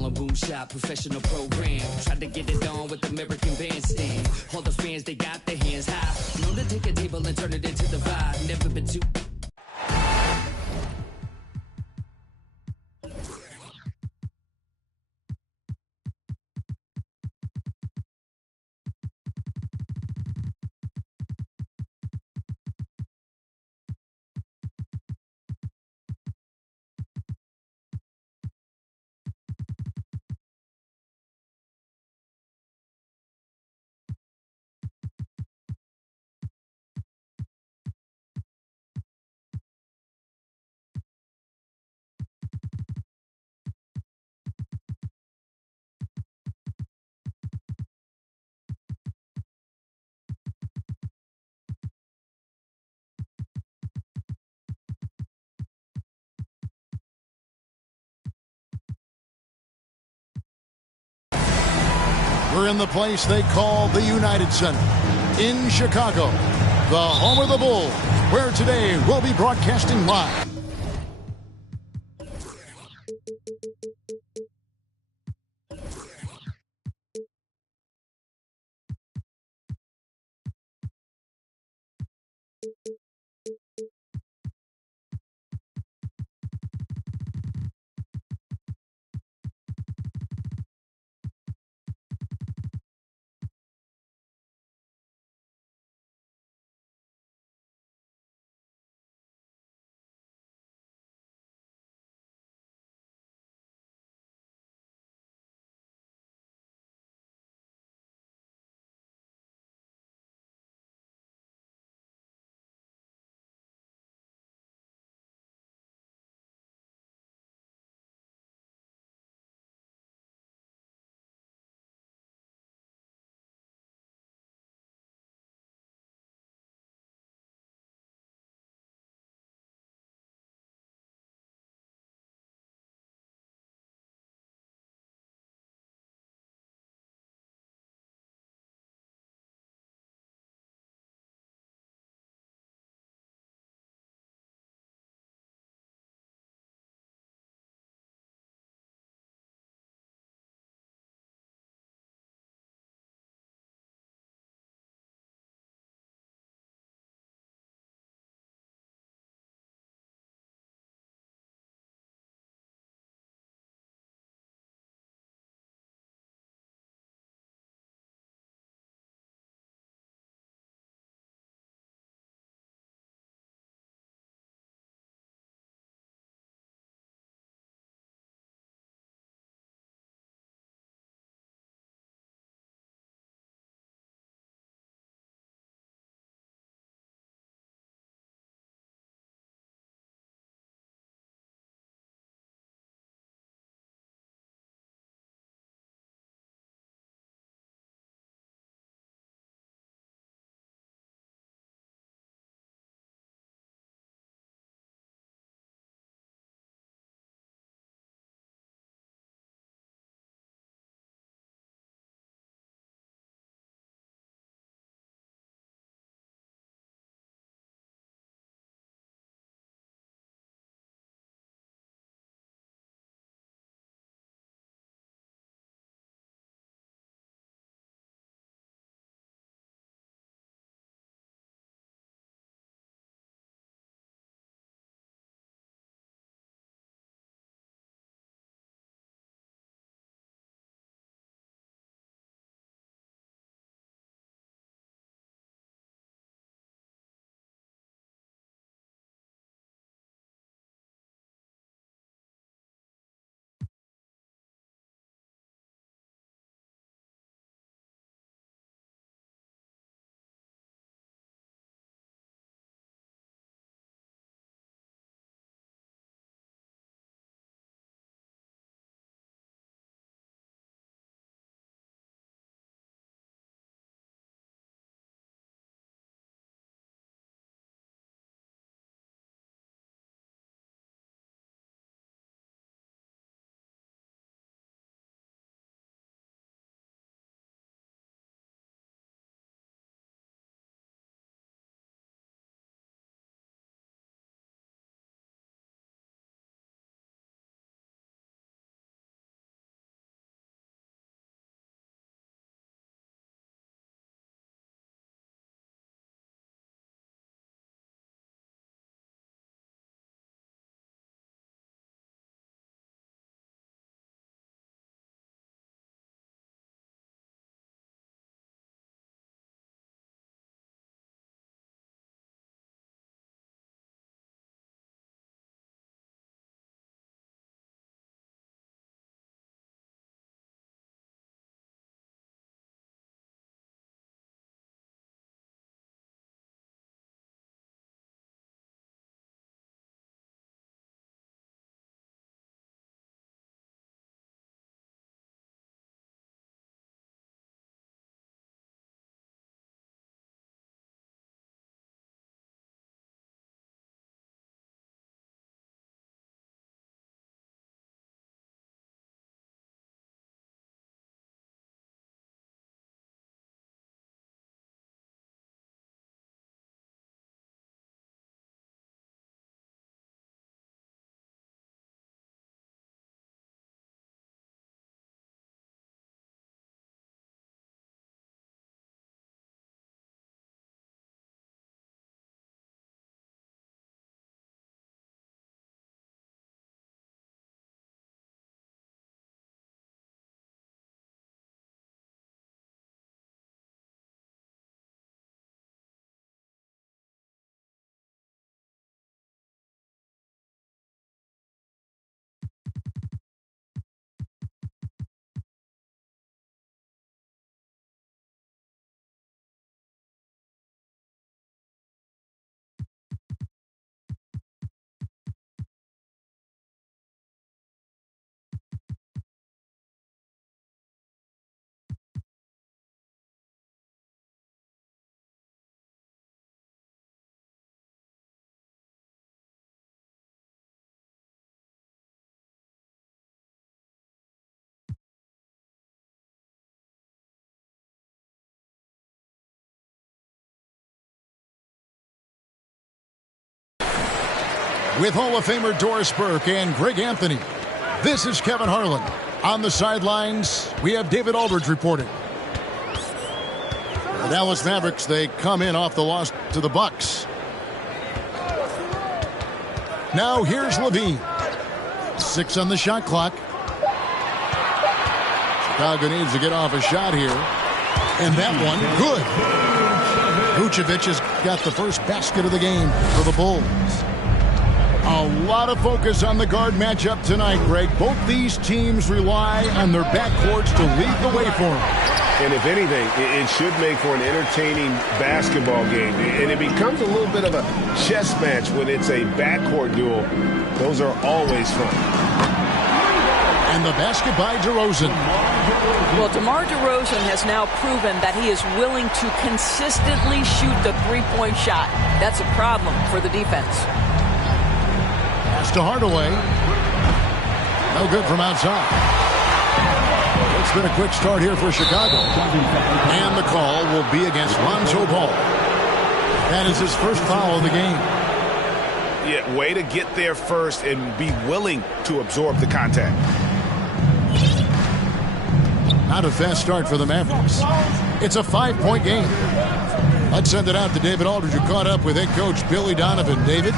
all on Boom Shop, professional program. Tried to get it on with American Bandstand. All the fans, they got their hands high. Known to take a table and turn it into the vibe. Never been too... We're in the place they call the United Center in Chicago, the home of the Bulls, where today we'll be broadcasting live. with Hall of Famer Doris Burke and Greg Anthony. This is Kevin Harlan. On the sidelines, we have David Aldridge reporting. The Dallas Mavericks, they come in off the loss to the Bucks. Now here's LaVine. 6 on the shot clock. Chicago needs to get off a shot here. And that one, good. Vucevic has got the first basket of the game for the Bulls. A lot of focus on the guard matchup tonight, Greg. Both these teams rely on their backcourts to lead the way for them. And if anything, it should make for an entertaining basketball game. And it becomes a little bit of a chess match when it's a backcourt duel. Those are always fun. And the basket by DeRozan. Well, DeMar DeRozan has now proven that he is willing to consistently shoot the three-point shot. That's a problem for the defense. Pass to Hardaway. No good from outside. It's been a quick start here for Chicago. And the call will be against Lonzo Ball. That is his first foul of the game. Yeah, way to get there first and be willing to absorb the contact. Not a fast start for the Mavericks. It's a 5-point game. Let's send it out to David Aldridge, who caught up with head coach Billy Donovan. David?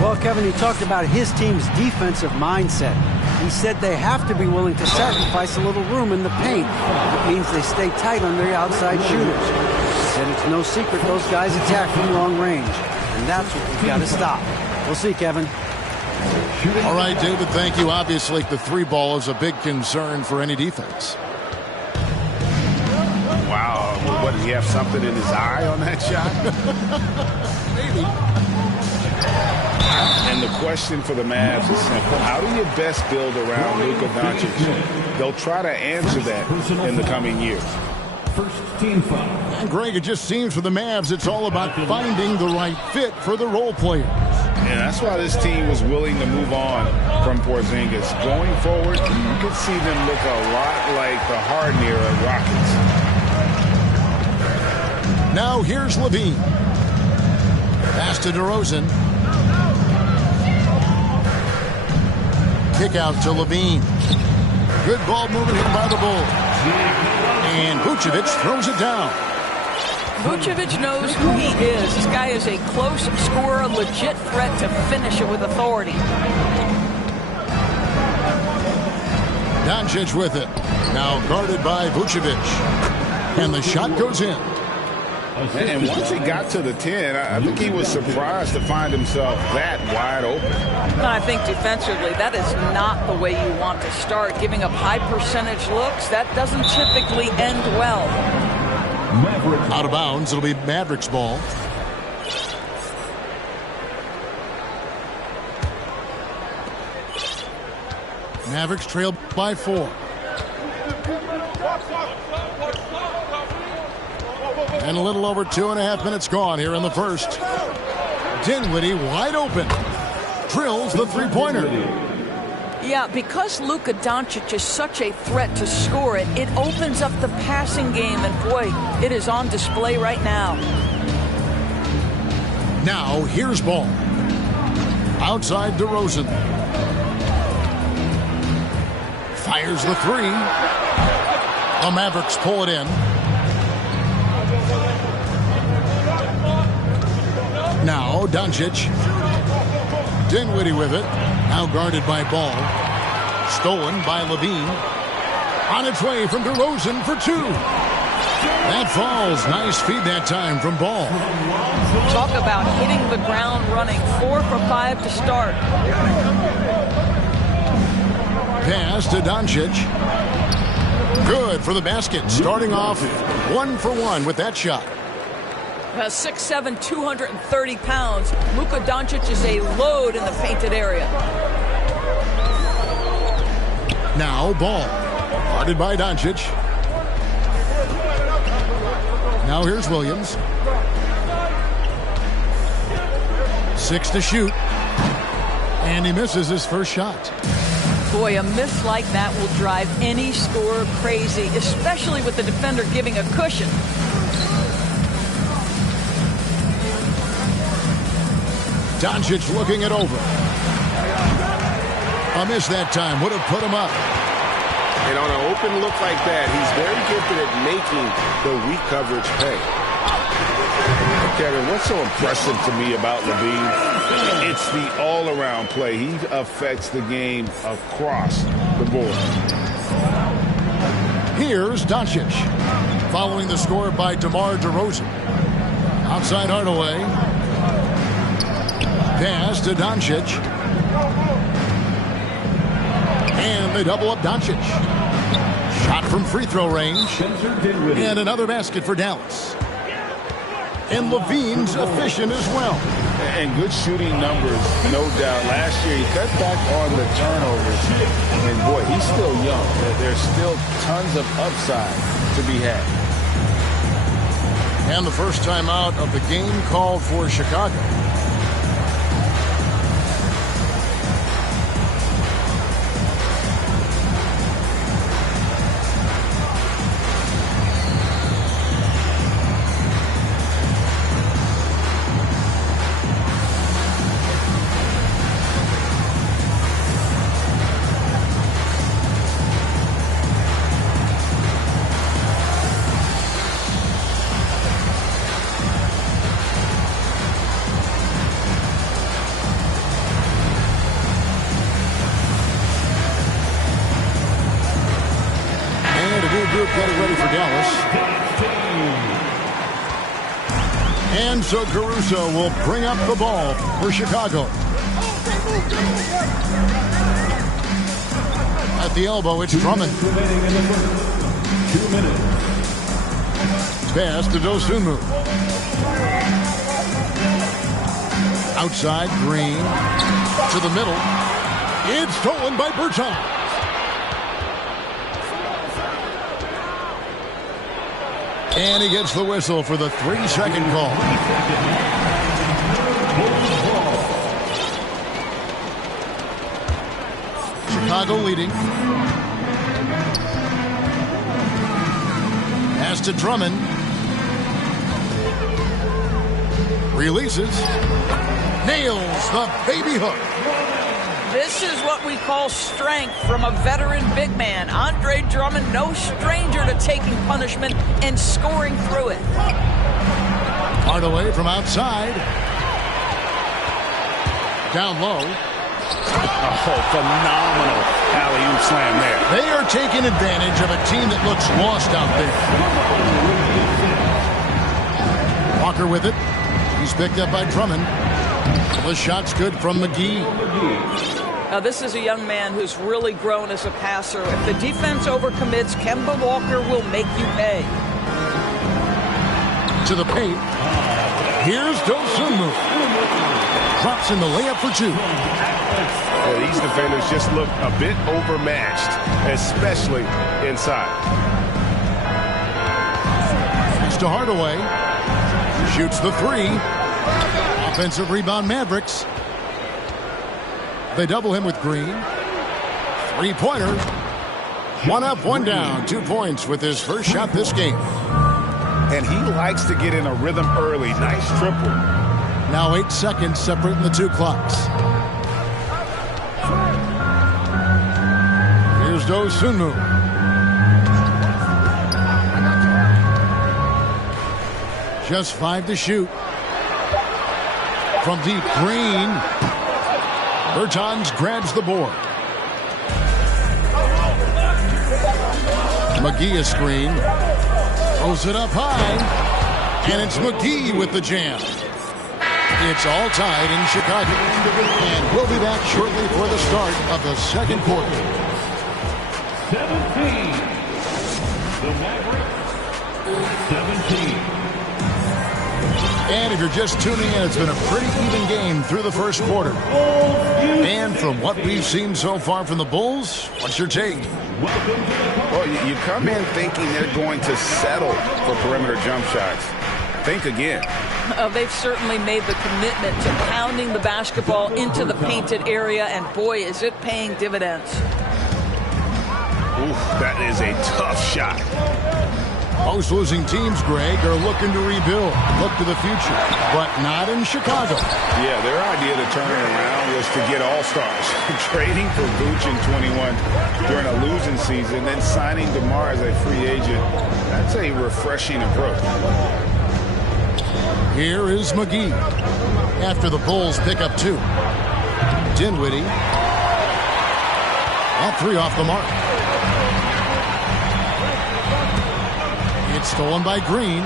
Well, Kevin, he talked about his team's defensive mindset. He said they have to be willing to sacrifice a little room in the paint. It means they stay tight on their outside shooters. He said it's no secret those guys attack from long range. And that's what we've got to stop. We'll see, Kevin. All right, David, thank you. Obviously, the three ball is a big concern for any defense. Wow. What, did he have something in his eye on that shot? Maybe. And the question for the Mavs is simple. How do you best build around Luka Doncic? They'll try to answer that in the coming years. First team foul. And Greg, it just seems for the Mavs, it's all about finding the right fit for the role players. And that's why this team was willing to move on from Porzingis. Going forward, you could see them look a lot like the Harden era Rockets. Now here's LaVine. Pass to DeRozan. Kick out to LaVine. Good ball movement here by the Bulls. And Vucevic throws it down. Vucevic knows who he is. This guy is a close scorer, a legit threat to finish it with authority. Doncic with it. Now guarded by Vucevic. And the shot goes in. And once he got to the 10, I think he was surprised to find himself that wide open. I think defensively, that is not the way you want to start. Giving up high percentage looks, that doesn't typically end well. Out of bounds, it'll be Mavericks ball. Mavericks trail by 4. And a little over 2.5 minutes gone here in the first. Dinwiddie wide open. Drills the three-pointer. Yeah, because Luka Doncic is such a threat to score it, it opens up the passing game, and boy, it is on display right now. Now, here's ball. Outside DeRozan. Fires the three. The Mavericks pull it in. Now, Doncic. Dinwiddie with it. Now guarded by Ball. Stolen by LaVine. On its way from DeRozan for 2. That falls. Nice feed that time from Ball. Talk about hitting the ground running. 4 for 5 to start. Pass to Doncic. Good for the basket. Starting off 1 for 1 with that shot. 6'7", 230 pounds. Luka Doncic is a load in the painted area. Now Ball. Guarded by Doncic. Now here's Williams. 6 to shoot. And he misses his first shot. Boy, a miss like that will drive any scorer crazy, especially with the defender giving a cushion. Doncic looking it over. A miss that time would have put him up. And on an open look like that, he's very gifted at making the weak coverage pay. Kevin, what's so impressive to me about LaVine? It's the all-around play. He affects the game across the board. Here's Doncic, following the score by DeMar DeRozan. Outside Hardaway. Pass to Doncic. And they double up Doncic. Shot from free throw range. And another basket for Dallas. And LaVine's efficient as well. And good shooting numbers, no doubt. Last year, he cut back on the turnovers. And, boy, he's still young. There's still tons of upside to be had. And the first time out of the game called for Chicago. Getting ready for Dallas. And so Caruso will bring up the ball for Chicago. At the elbow, it's Drummond. 2 minutes. Pass to Dosunmu. Outside, Green. To the middle. It's stolen by Bertans. And he gets the whistle for the 3-second call. Chicago leading. Pass to Drummond. Releases. Nails the baby hook. This is what we call strength from a veteran big man. Andre Drummond, no stranger to taking punishment and scoring through it. Hardaway from outside. Down low. Oh, phenomenal alley-oop slam there. They are taking advantage of a team that looks lost out there. Walker with it. He's picked up by Drummond. The shot's good from McGee. Now, this is a young man who's really grown as a passer. If the defense overcommits, Kemba Walker will make you pay. To the paint. Here's Dosunmu. Drops in the layup for 2. Well, these defenders just look a bit overmatched, especially inside. Pass to Hardaway. Shoots the 3. Offensive rebound, Mavericks. They double him with Green. 3-pointer. 1 up, 1 down. 2 points with his first shot this game. And he likes to get in a rhythm early. Nice triple. Now 8 seconds separating the 2 clocks. Here's Dosunmu. Just 5 to shoot. From deep, Green. Bertans grabs the board. McGee a screen. Throws it up high. And it's McGee with the jam. It's all tied in Chicago. And we'll be back shortly for the start of the second quarter. 17. The Mavericks. 17. And if you're just tuning in, it's been a pretty even game through the first quarter. And from what we've seen so far from the Bulls, what's your take? Well, you come in thinking they're going to settle for perimeter jump shots. Think again. They've certainly made the commitment to pounding the basketball into the painted area, and boy, is it paying dividends. Ooh, that is a tough shot. Most losing teams, Greg, are looking to rebuild, look to the future, but not in Chicago. Yeah, their idea to turn it around was to get all-stars. Trading for Vooch in 21 during a losing season, then signing DeMar as a free agent. That's a refreshing approach. Here is McGee after the Bulls pick up 2. Dinwiddie. All 3 off the mark. It's stolen by Green.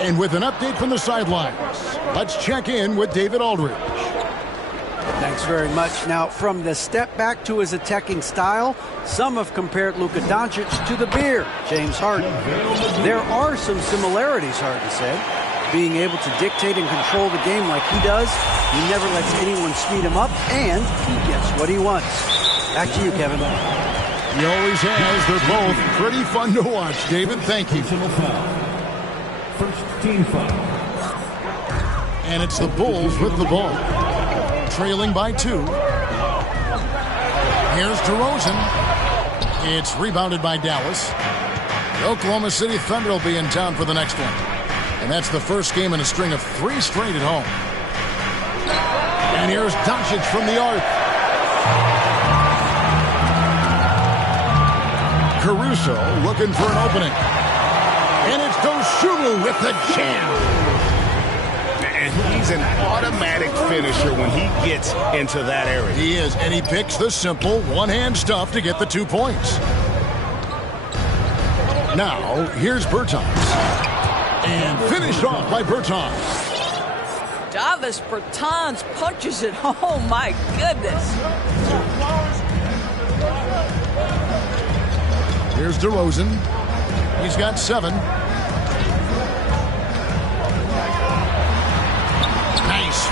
And with an update from the sidelines, let's check in with David Aldridge. Thanks very much. Now, from the step back to his attacking style, some have compared Luka Doncic to the Bear, James Harden. There are some similarities, Harden said. Being able to dictate and control the game like he does, he never lets anyone speed him up, and he gets what he wants. Back to you, Kevin. He always has. They're both pretty fun to watch, David. Thank you. First team foul. And it's the Bulls with the ball. Trailing by 2. Here's DeRozan. It's rebounded by Dallas. The Oklahoma City Thunder will be in town for the next one. And that's the first game in a string of 3 straight at home. And here's Doncic from the arc. Caruso looking for an opening. And it's Dosunmu with the jam. And he's an automatic finisher when he gets into that area. He is, and he picks the simple one-hand stuff to get the 2 points. Now, here's Bertans. And finished off by Bertans. Davis Bertans punches it home. My goodness. Here's DeRozan. He's got 7. Nice.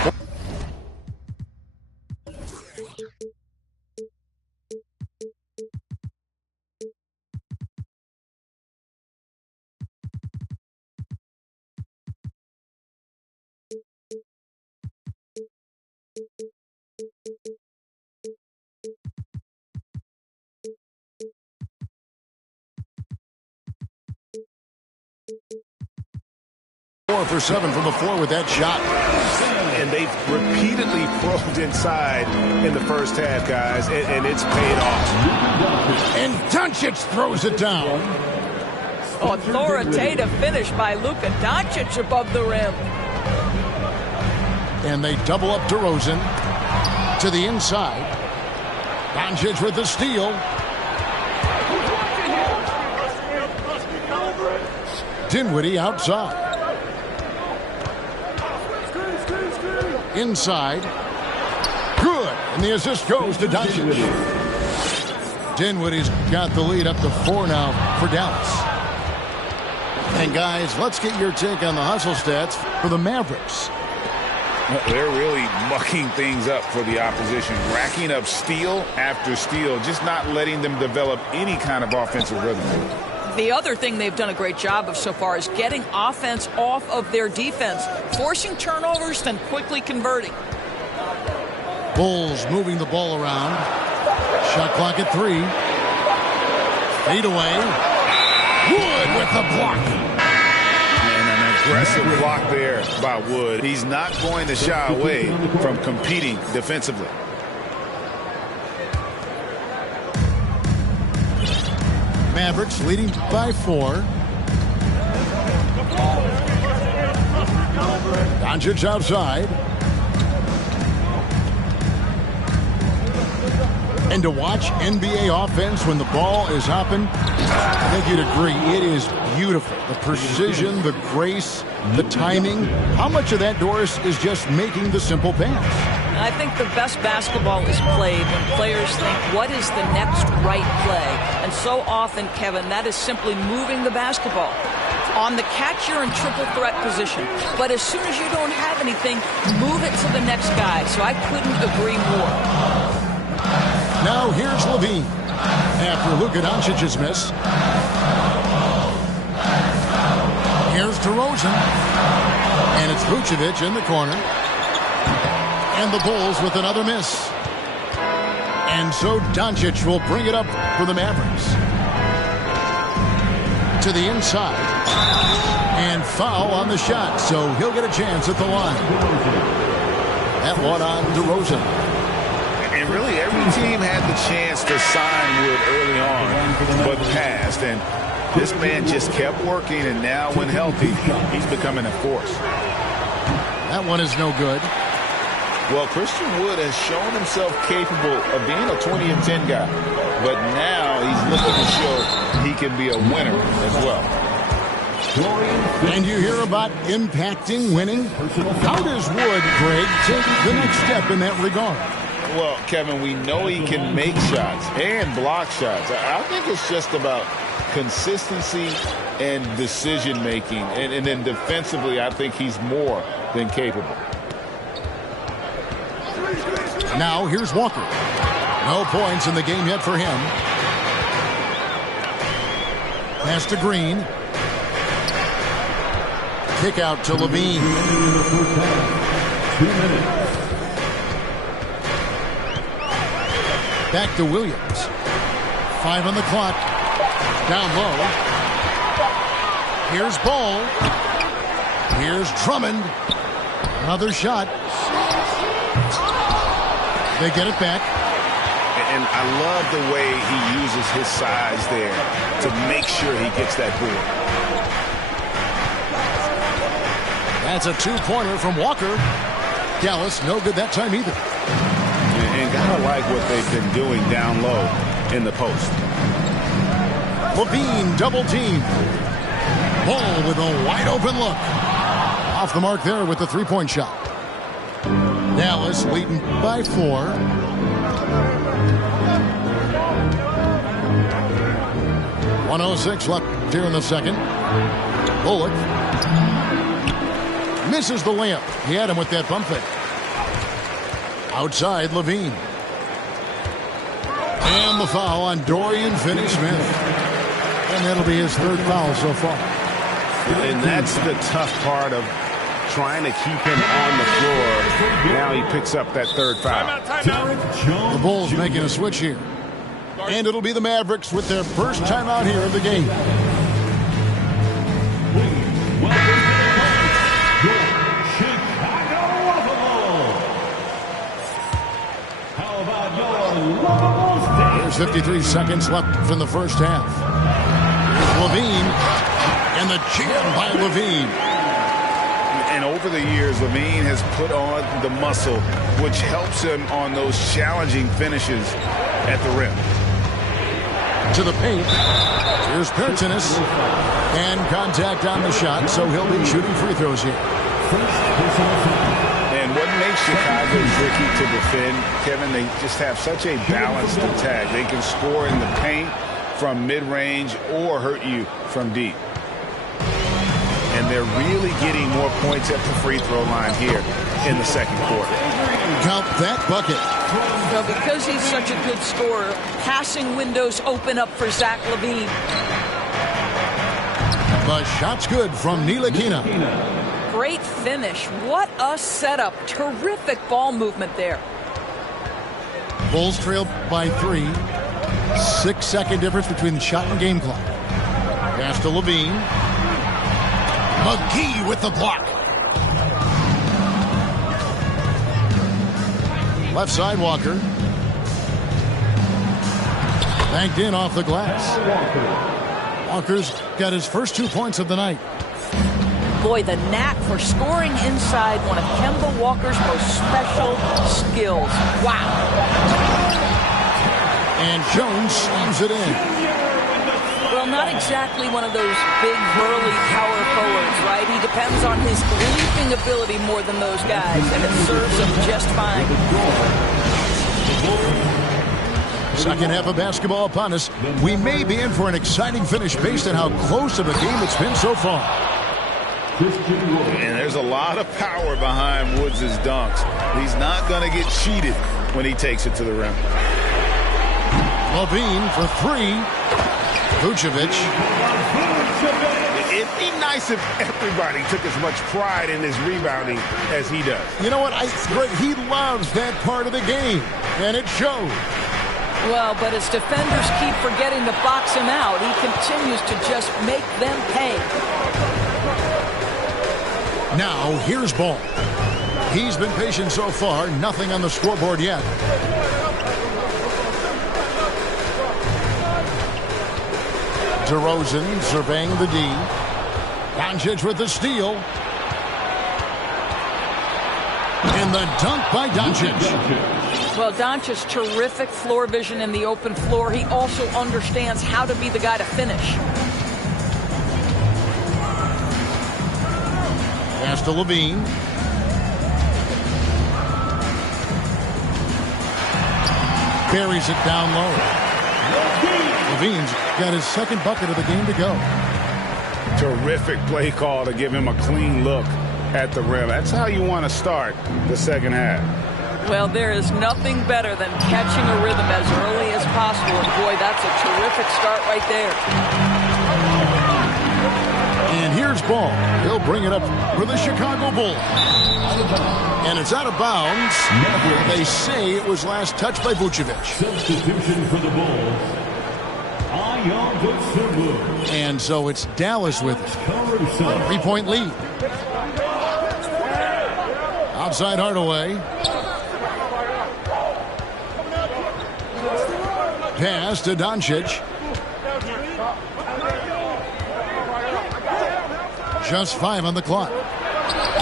For 7 from the floor with that shot. And they've repeatedly probed inside in the first half, guys, and it's paid off. And Doncic throws it down. Authoritative finish by Luka Doncic above the rim. And they double up DeRozan to the inside. Doncic with the steal. Dinwiddie outside. Inside. Good. And the assist goes to Doncic. Dinwiddie's got the lead up to 4 now for Dallas. And guys, let's get your take on the hustle stats for the Mavericks. They're really mucking things up for the opposition, racking up steal after steal, just not letting them develop any kind of offensive rhythm. The other thing they've done a great job of so far is getting offense off of their defense, forcing turnovers, then quickly converting. Bulls moving the ball around. Shot clock at 3. Fade away. Wood with the block. And an aggressive block there by Wood. He's not going to shy away from competing defensively. Mavericks leading by 4. Doncic outside. And to watch NBA offense when the ball is hopping, I think you'd agree, it is beautiful. The precision, the grace, the timing. How much of that, Doris, is just making the simple pass? I think the best basketball is played when players think, what is the next right play? And so often, Kevin, that is simply moving the basketball. On the catch, you're in triple threat position. But as soon as you don't have anything, move it to the next guy. So I couldn't agree more. Now here's Levine after Luka Doncic's miss. Here's DeRozan. And it's Vucevic in the corner. And the Bulls with another miss. And so Doncic will bring it up for the Mavericks. to the inside. And foul on the shot, so he'll get a chance at the line. That one on DeRozan. And really every team had the chance to sign Wood early on, but passed. And this man just kept working, and now when healthy, he's becoming a force. That one is no good. Well, Christian Wood has shown himself capable of being a 20 and 10 guy, but now he's looking to show he can be a winner as well. And you hear about impacting winning? How does Wood, Greg, take the next step in that regard? Well, Kevin, we know he can make shots and block shots. I think it's just about consistency and decision-making. And then defensively, I think he's more than capable. Now here's Walker. No points in the game yet for him. Pass to Green. Kick out to Levine. 2 minutes. Back to Williams. 5 on the clock. Down low. Here's Ball. Here's Drummond. Another shot. They get it back. And I love the way he uses his size there to make sure he gets that board. That's a two-pointer from Walker. Dallas, no good that time either. And gotta like what they've been doing down low in the post. Levine double team. Ball with a wide open look. Off the mark there with the three-point shot. Dallas leading by 4. .106 left here in the second. Bullock misses the layup. He had him with that bump fake. Outside, Levine. And the foul on Dorian Finney-Smith. And that'll be his third foul so far. And that's the tough part of trying to keep him on the floor. Now he picks up that third foul. The Bulls making a switch here. And it'll be the Mavericks with their first time out here of the game. There's 53 seconds left in the first half. Here's Levine. And the jam by Levine. And over the years, Levine has put on the muscle, which helps him on those challenging finishes at the rim. To the paint. Here's Pertinis. And contact on the shot, so he'll be shooting free throws here. And what makes Chicago tricky to defend, Kevin, they just have such a balanced attack. They can score in the paint from mid-range or hurt you from deep. And they're really getting more points at the free throw line here in the second quarter. Count that bucket. So because he's such a good scorer, passing windows open up for Zach LaVine. The shot's good from Ntilikina. Great finish. What a setup. Terrific ball movement there. Bulls trail by 3. 6-second difference between the shot and game clock. Pass to Levine. McGee with the block. Left side, Walker. Banked in off the glass. Walker's got his first 2 points of the night. Boy, the knack for scoring inside, one of Kemba Walker's most special skills. Wow. And Jones slams it in. Well, not exactly one of those big, burly power forwards, right? He depends on his leaping ability more than those guys, and it serves him just fine. Second half of basketball upon us. We may be in for an exciting finish based on how close of a game it's been so far. And there's a lot of power behind Woods' dunks. He's not going to get cheated when he takes it to the rim. Levine for 3. Vucevic. It'd be nice if everybody took as much pride in his rebounding as he does. You know what? He loves that part of the game, and it shows. Well, but as defenders keep forgetting to box him out, he continues to just make them pay. Now, here's Ball. He's been patient so far. Nothing on the scoreboard yet. DeRozan surveying the D. Doncic with the steal. And the dunk by Doncic. Well, Doncic's terrific floor vision in the open floor. He also understands how to be the guy to finish. Pass to Levine. Buries it down low. Levine's got his second bucket of the game to go. Terrific play call to give him a clean look at the rim. That's how you want to start the second half. Well, there is nothing better than catching a rhythm as early as possible. And boy, that's a terrific start right there. And here's Ball. He'll bring it up for the Chicago Bulls. And it's out of bounds. They say it was last touched by Vucevic. Substitution for the Bulls. And so it's Dallas with it. 3-point lead. Outside Hardaway. Pass to Doncic. Just 5 on the clock.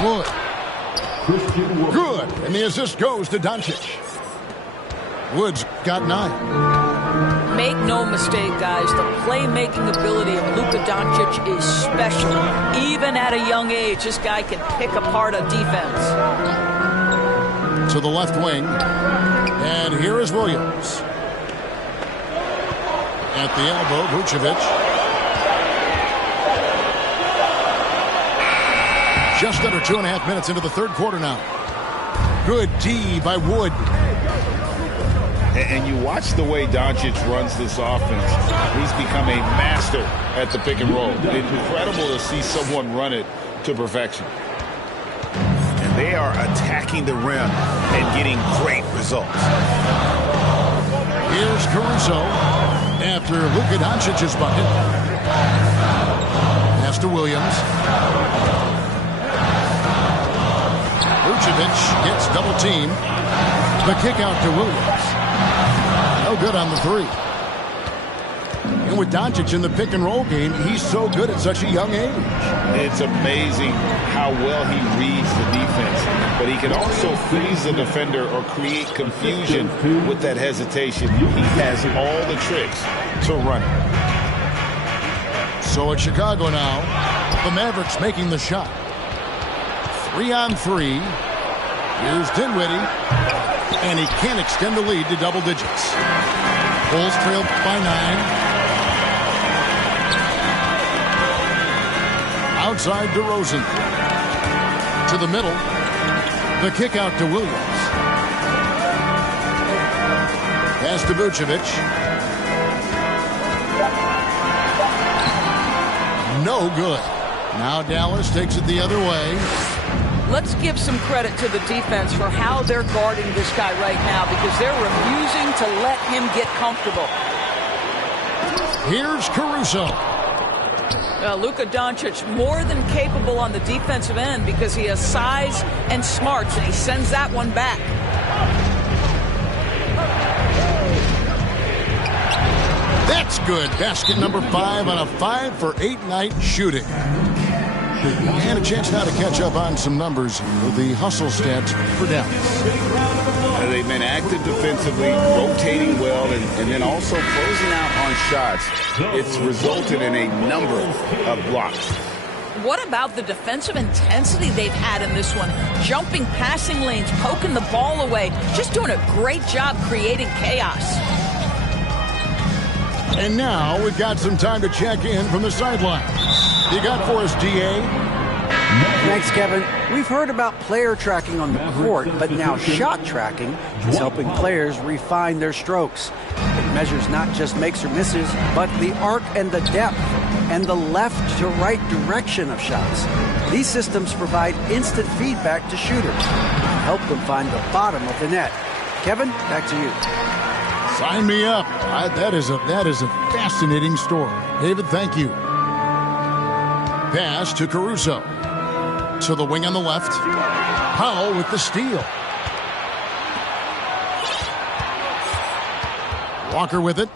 Wood. Good. And the assist goes to Doncic. Woods got 9. Make no mistake, guys, the playmaking ability of Luka Doncic is special. Even at a young age, this guy can pick apart a defense. To the left wing. And here is Williams. At the elbow, Vucevic. Just under 2.5 minutes into the third quarter now. Good D by Wood. And you watch the way Doncic runs this offense. He's become a master at the pick and roll. Incredible to see someone run it to perfection. And they are attacking the rim and getting great results. Here's Caruso after Luka Doncic's bucket. Pass to Williams. Vucevic gets double teamed. The kick out to Williams. No good on the three. And with Doncic in the pick and roll game, he's so good at such a young age. It's amazing how well he reads the defense. But he can also freeze the defender or create confusion with that hesitation. He has all the tricks to run it. So at Chicago now, the Mavericks making the shot. 3-on-3. Here's Dinwiddie. And he can't extend the lead to double digits. Bulls trail by 9. Outside DeRozan. To the middle. The kick out to Williams. Pass to Vucevic. No good. Now Dallas takes it the other way. Let's give some credit to the defense for how they're guarding this guy right now because they're refusing to let him get comfortable. Here's Caruso. Luka Doncic more than capable on the defensive end because he has size and smarts, and he sends that one back. That's good. Basket number 5 on a 5-for-8 night shooting. And a chance now to catch up on some numbers with the hustle stats for Dallas. They've been active defensively, rotating well, and then also closing out on shots. It's resulted in a number of blocks. What about the defensive intensity they've had in this one? Jumping passing lanes, poking the ball away, just doing a great job creating chaos. And now we've got some time to check in from the sideline. You got for us, DA? Thanks, Kevin. We've heard about player tracking on the court, but now shot tracking is helping players refine their strokes. It measures not just makes or misses, but the arc and the depth and the left to right direction of shots. These systems provide instant feedback to shooters and help them find the bottom of the net. Kevin, back to you. Sign me up. That is a fascinating story. David, thank you. Pass to Caruso. To the wing on the left. Powell with the steal. Walker with it.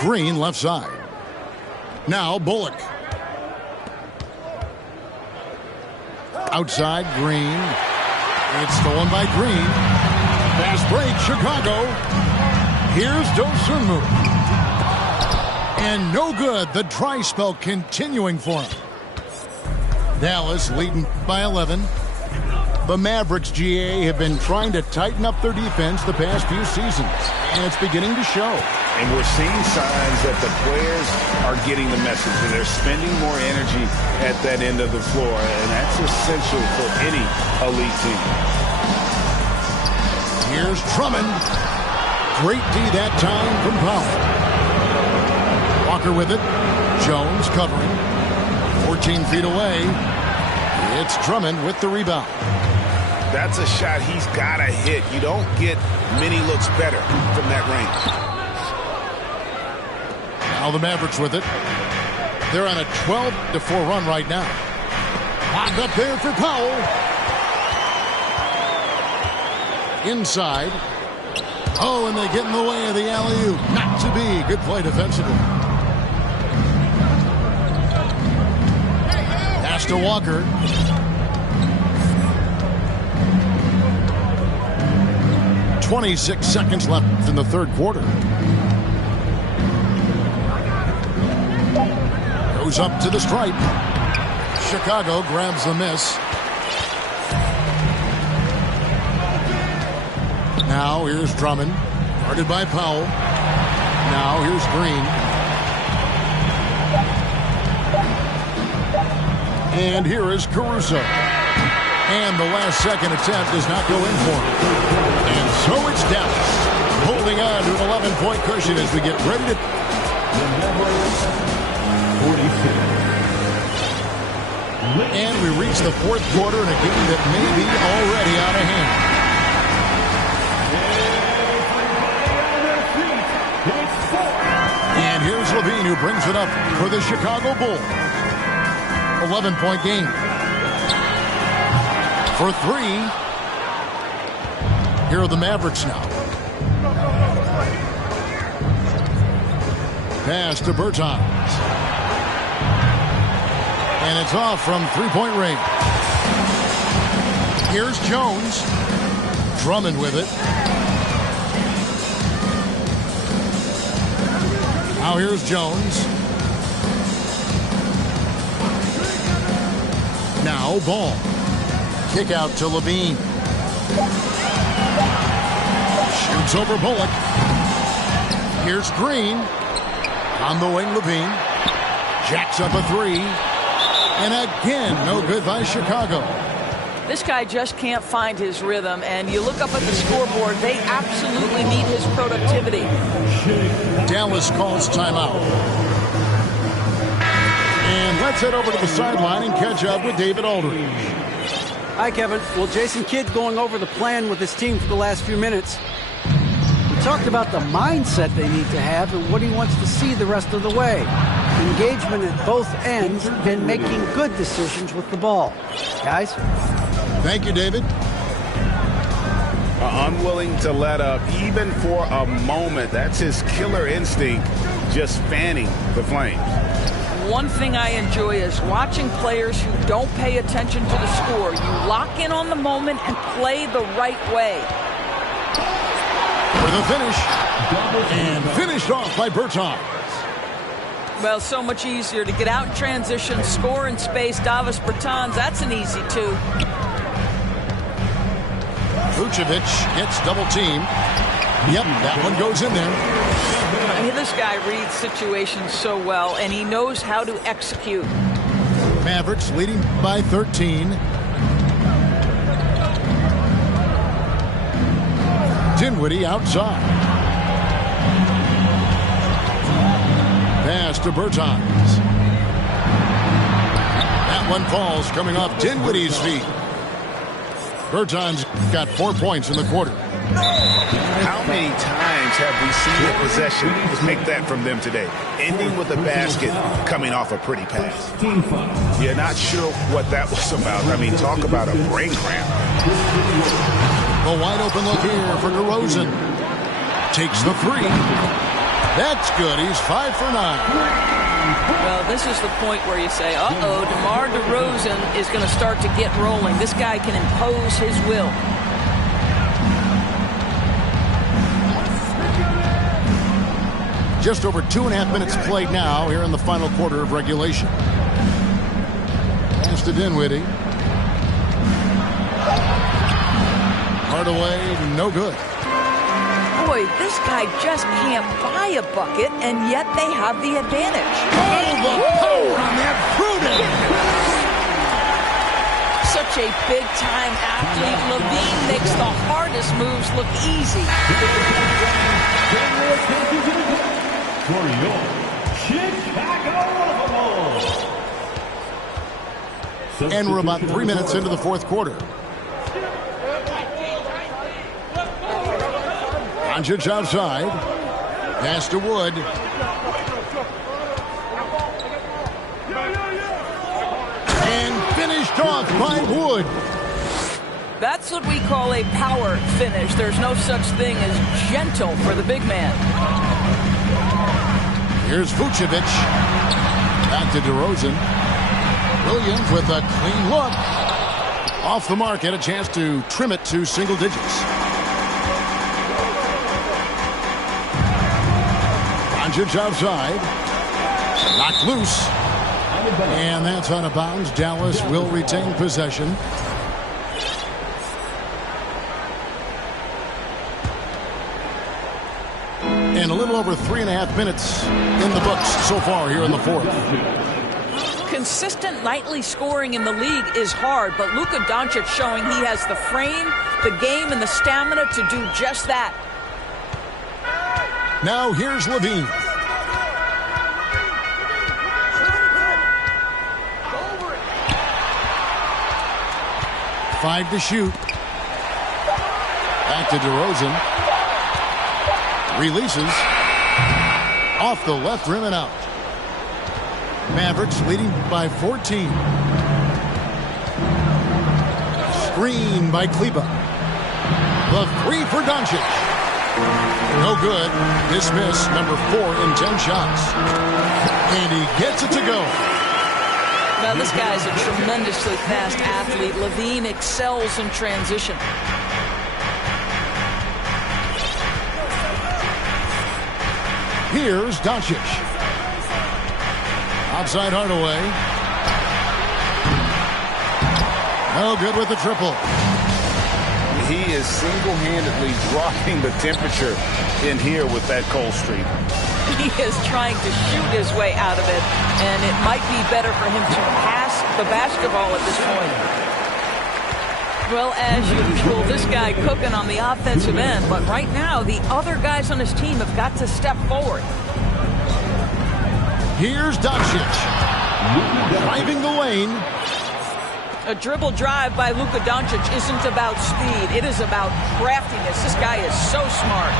Green left side. Now Bullock. Outside Green. It's stolen by Green. Fast break, Chicago. Here's Dosunmu. And no good. The dry spell continuing for him. Dallas leading by 11. The Mavericks, GA, have been trying to tighten up their defense the past few seasons, and it's beginning to show. And we're seeing signs that the players are getting the message, and they're spending more energy at that end of the floor, and that's essential for any elite team. Here's Drummond. Great D that time from Powell. Walker with it. Jones covering. 14 feet away. It's Drummond with the rebound. That's a shot he's got to hit. You don't get many looks better from that range. Now the Mavericks with it. They're on a 12-4 run right now. Locked up there for Powell. Inside. Oh, and they get in the way of the alley-oop. Not to be. Good play defensively. Pass to Walker. .26 seconds left in the third quarter. Goes up to the stripe. Chicago grabs the miss. Now here's Drummond. Guarded by Powell. Now here's Green. And here is Caruso. And the last second attempt does not go in for him. And so it's Dallas holding on to an 11-point cushion as we get ready to... And we reach the fourth quarter in a game that may be already out of hand. And here's Levine who brings it up for the Chicago Bulls. 11-point game. For three. Here are the Mavericks now. Pass to Bertans. And it's off from three-point range. Here's Jones. Drummond with it. Now here's Jones. Now Ball. Kick out to Levine. Shoots over Bullock. Here's Green. On the wing, Levine. Jacks up a three. And again, no good by Chicago. This guy just can't find his rhythm, and you look up at the scoreboard, they absolutely need his productivity. Dallas calls timeout. And let's head over to the sideline and catch up with David Aldridge. Hi, Kevin. Well, Jason Kidd going over the plan with his team for the last few minutes. We talked about the mindset they need to have and what he wants to see the rest of the way. Engagement at both ends and making good decisions with the ball. Guys? Thank you, David. Unwilling to let up, even for a moment. That's his killer instinct, just fanning the flames. One thing I enjoy is watching players who don't pay attention to the score. You lock in on the moment and play the right way. For the finish. And finished off by Bertans. Well, so much easier to get out in transition, score in space. Davis Bertans, that's an easy two. Vucevic gets double teamed. Yep, that one goes in there. I mean, this guy reads situations so well, and he knows how to execute. Mavericks leading by 13. Dinwiddie outside. Pass to Bertans. That one falls coming off Dinwiddie's feet. Bertans got 4 points in the quarter. How many times have we seen a possession make that from them today? Ending with a basket coming off a pretty pass. You're not sure what that was about. I mean, talk about a brain cramp. A wide open look here for DeRozan. Takes the three. That's good. He's 5 for 9. Well, this is the point where you say, uh-oh, DeMar DeRozan is going to start to get rolling. This guy can impose his will. Just over 2.5 minutes played now here in the final quarter of regulation. Pass to Dinwiddie. Hardaway, no good. Boy, this guy just can't buy a bucket, and yet they have the advantage. Oh, the power on that prudent. Such a big-time athlete. LaVine makes the hardest moves look easy. For your Chicago Bulls. And we're about 3 minutes into the fourth quarter. Doncic outside. Pass to Wood. And finished off by Wood. That's what we call a power finish. There's no such thing as gentle for the big man. Here's Vucevic. Back to DeRozan. Williams with a clean look. Off the mark. Had a chance to trim it to single digits. Doncic outside. Knocked loose. And that's out of bounds. Dallas will retain possession. And a little over 3.5 minutes in the books so far here in the fourth. Consistent nightly scoring in the league is hard, but Luka Doncic showing he has the frame, the game, and the stamina to do just that. Now here's LaVine. Five to shoot. Back to DeRozan. Releases. Off the left rim and out. Mavericks leading by 14. Screen by Kleber. The three for Doncic. No good. Dismiss. Number 4 in 10 shots. And he gets it to go. Now, this guy's a tremendously fast athlete. LaVine excels in transition. Here's Doncic. Outside Hardaway. No good with the triple. He is single-handedly dropping the temperature in here with that cold streak. He is trying to shoot his way out of it, and it might be better for him to pass the basketball at this point. Well, as usual, this guy cooking on the offensive end, but right now the other guys on his team have got to step forward. Here's Doncic. Driving the lane. A dribble drive by Luka Doncic isn't about speed. It is about craftiness. This guy is so smart.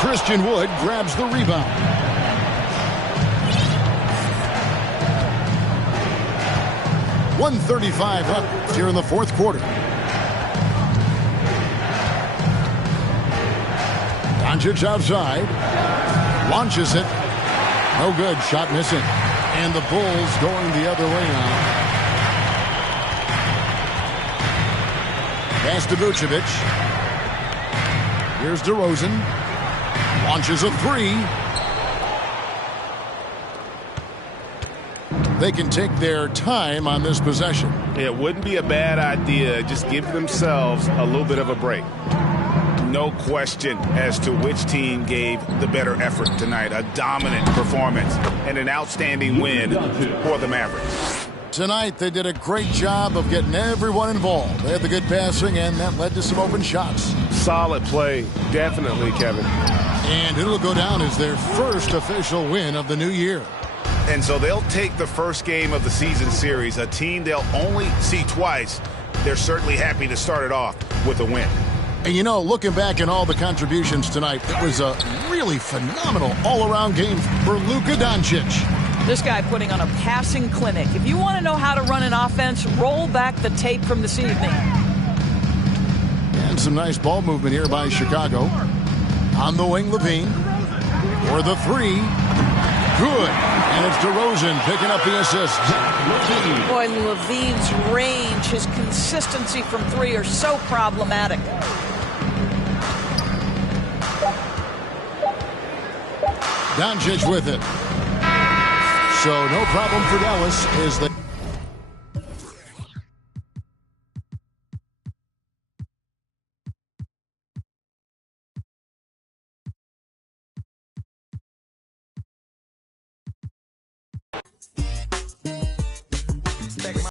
Christian Wood grabs the rebound. .135 left here in the fourth quarter. Doncic outside. Launches it. No good. Shot missing. And the Bulls going the other way now. Pass to Vucevic. Here's DeRozan. Launches a three. They can take their time on this possession. It wouldn't be a bad idea. Just give themselves a little bit of a break. No question as to which team gave the better effort tonight. A dominant performance and an outstanding win for the Mavericks. Tonight, they did a great job of getting everyone involved. They had the good passing, and that led to some open shots. Solid play, definitely, Kevin. And it'll go down as their first official win of the new year. And so they'll take the first game of the season series, a team they'll only see twice. They're certainly happy to start it off with a win. And you know, looking back at all the contributions tonight, it was a really phenomenal all-around game for Luka Doncic. This guy putting on a passing clinic. If you want to know how to run an offense, roll back the tape from this evening. And some nice ball movement here by Chicago. On the wing, LaVine. For the three. Good. And it's DeRozan picking up the assist. Boy, LaVine's range, his consistency from three are so problematic. Doncic with it. So no problem for Dallas as they